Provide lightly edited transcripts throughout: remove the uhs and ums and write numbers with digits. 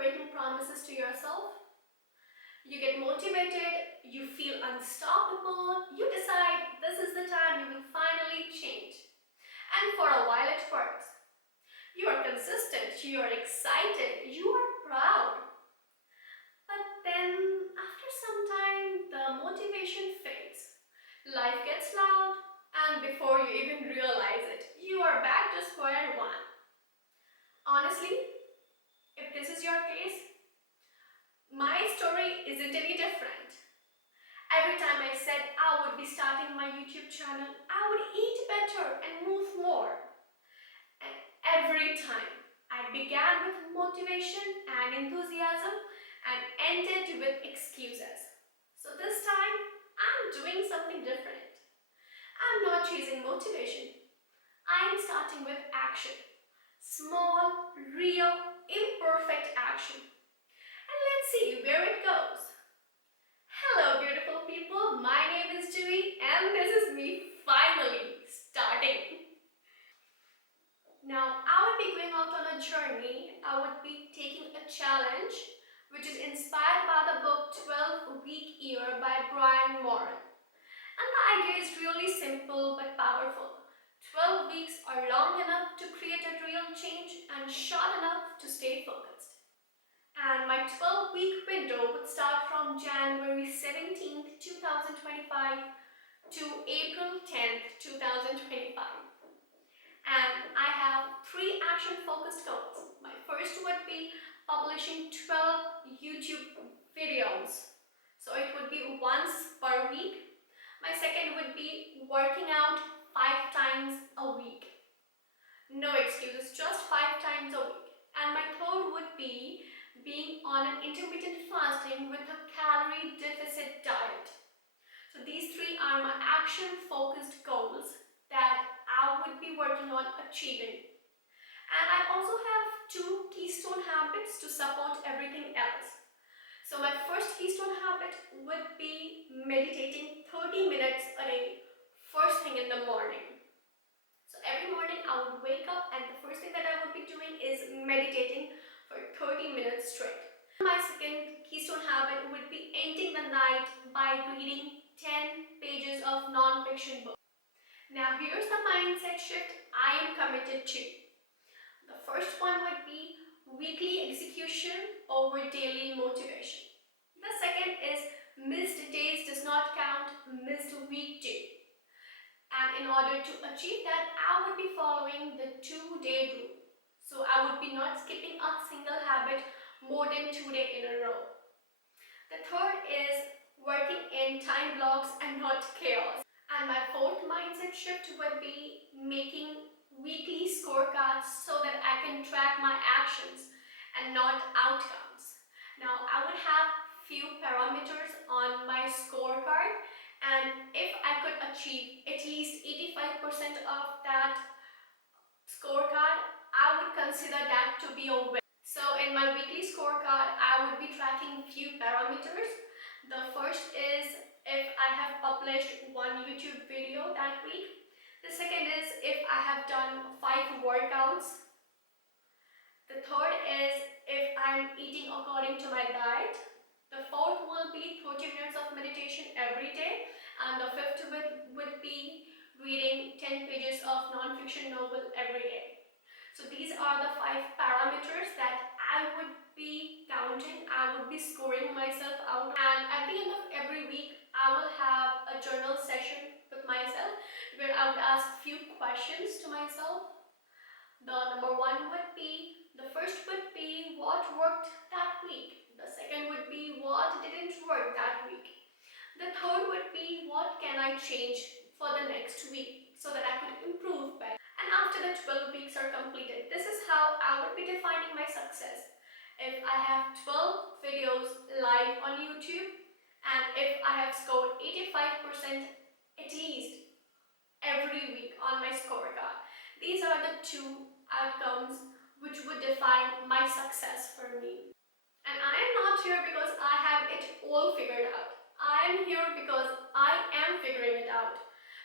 breaking promises to yourself? You get motivated, you feel unstoppable, you decide this is the time you will finally change. And for a while it works. You are consistent, you are excited, you are proud. But then, after some time, the motivation fades. Life gets loud, and before you even realize it, you are back to square one. Honestly, if this is your case, my story isn't any different. Every time I said I would be starting my YouTube channel, I would eat better and move more. And every time I began with motivation and enthusiasm and ended with excuses. So this time, I'm doing something different. I'm not chasing motivation. I'm starting with action. Small, real, imperfect action. And let's see where it goes. Hello beautiful people, my name is Dewey and this is me finally starting. Now I would be going out on a journey. I would be taking a challenge which is inspired by the book 12-Week Year by Brian Moran. And the idea is really simple but powerful. 12 weeks are long enough to create a real change and short enough to stay focused. And my 12-week window would start from January 17th, 2025 to April 10th, 2025. And I have 3 action-focused goals. My first would be publishing 12 YouTube videos. So it would be once per week. My second would be working out 5 times a week. No excuses, just 5 times a week. And my third would be being on an intermittent fasting with a calorie deficit diet. So these 3 are my action-focused goals that I would be working on achieving. And I also have 2 keystone habits to support everything else. So my first keystone habit would be meditating 30 minutes a day, first thing in the morning. So every morning I would wake up and the first thing that I would be doing is meditating for 30 minutes straight. My second keystone habit would be ending the night by reading 10 pages of non-fiction book. Now here's the mindset shift I am committed to. The first one would be weekly execution over daily motivation. The second is missed days does not count, missed week do. And in order to achieve that, I would be following the 2-day rule. So I would be not skipping a single habit more than 2 days in a row. The third is working in time blocks and not chaos. And my fourth mindset shift would be making weekly scorecards so that I can track my actions and not outcomes. Now I would have few parameters on my scorecard, and if I could achieve at least 85% of that scorecard, I would consider that to be a win. So in my weekly scorecard, I would be tracking few parameters. The first is if I have published 1 YouTube video that week. The second is if I have done 5 workouts. The third is if I'm eating according to my diet. The fourth will be 30 minutes of meditation every day. And the fifth would be reading 10 pages of non-fiction novel every day. So these are the 5 parameters that I would be counting. I would be scoring myself out. And at the end of every week, I will have a journal session with myself where I would ask few questions to myself. The number 1 would be, the first would be what worked that week. The second would be what didn't work that week. The third would be what can I change for the next week so that I could improve better. And after the 12 weeks are completed, this is how I would be defining my success. If I have 12 videos live on YouTube and if I have scored 85% at least every week on my scorecard, these are the 2 outcomes which would define my success for me. And I am not here because I have it all figured out. I am here because I am figuring it out.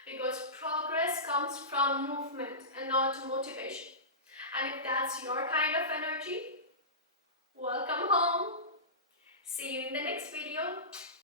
Because progress comes from movement and not motivation. And if that's your kind of energy, welcome home. home. See you in the next video.